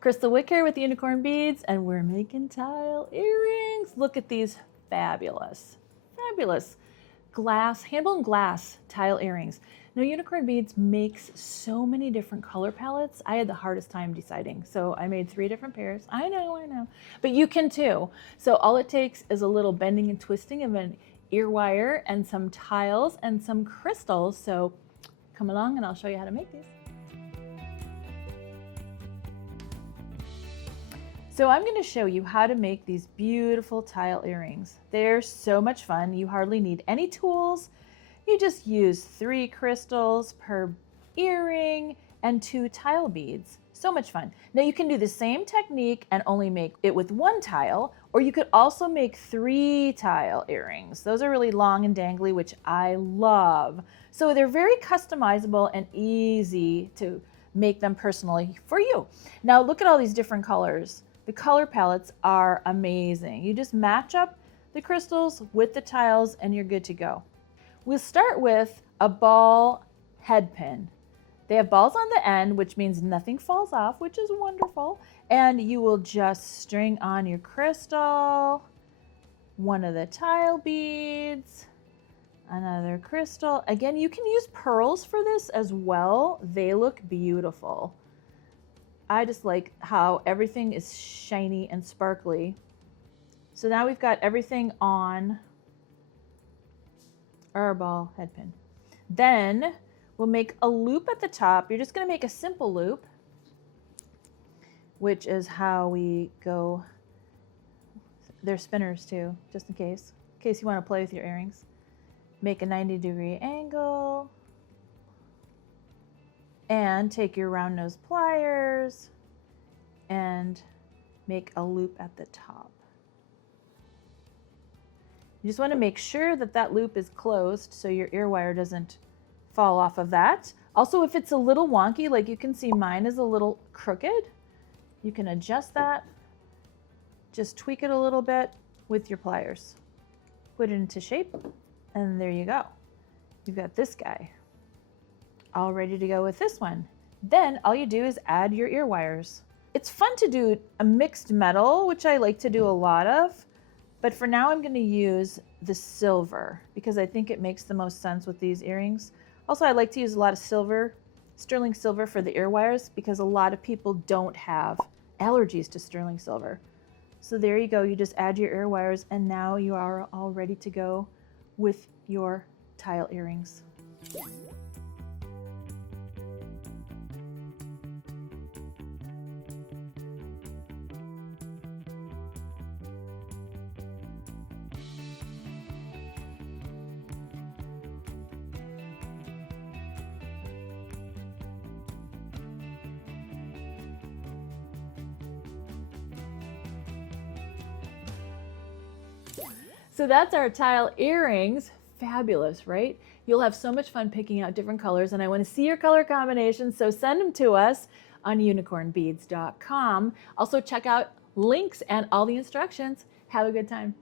Kristal Wick here with Unicorne Beads, and we're making tile earrings. Look at these fabulous, fabulous glass, hand-blown glass tile earrings. Now, Unicorne Beads makes so many different color palettes. I had the hardest time deciding, so I made 3 different pairs. I know, but you can too. So all it takes is a little bending and twisting of an ear wire and some tiles and some crystals. So come along and I'll show you how to make these. So I'm going to show you how to make these beautiful tile earrings. They're so much fun. You hardly need any tools. You just use 3 crystals per earring and 2 tile beads. So much fun. Now you can do the same technique and only make it with 1 tile, or you could also make 3 tile earrings. Those are really long and dangly, which I love. So they're very customizable and easy to make them personally for you. Now look at all these different colors. The color palettes are amazing. You just match up the crystals with the tiles and you're good to go. We'll start with a ball head pin. They have balls on the end, which means nothing falls off, which is wonderful. And you will just string on your crystal, one of the tile beads, another crystal. Again, you can use pearls for this as well. They look beautiful. I just like how everything is shiny and sparkly. So now we've got everything on our ball head pin. Then we'll make a loop at the top. You're just going to make a simple loop, which is how we go. They're spinners too, just in case you want to play with your earrings. Make a 90-degree angle. And take your round nose pliers and make a loop at the top. You just want to make sure that that loop is closed so your ear wire doesn't fall off of that. Also, if it's a little wonky, like you can see mine is a little crooked, you can adjust that. Just tweak it a little bit with your pliers. Put it into shape, and there you go. You've got this guy all ready to go with this one. Then all you do is add your ear wires. It's fun to do a mixed metal, which I like to do a lot of, but for now I'm going to use the silver because I think it makes the most sense with these earrings. Also, I like to use a lot of silver, sterling silver for the ear wires because a lot of people don't have allergies to sterling silver. So there you go, you just add your ear wires and now you are all ready to go with your tile earrings. So that's our tile earrings. Fabulous, right? You'll have so much fun picking out different colors, and I want to see your color combinations, so send them to us on unicornbeads.com. Also check out links and all the instructions. Have a good time.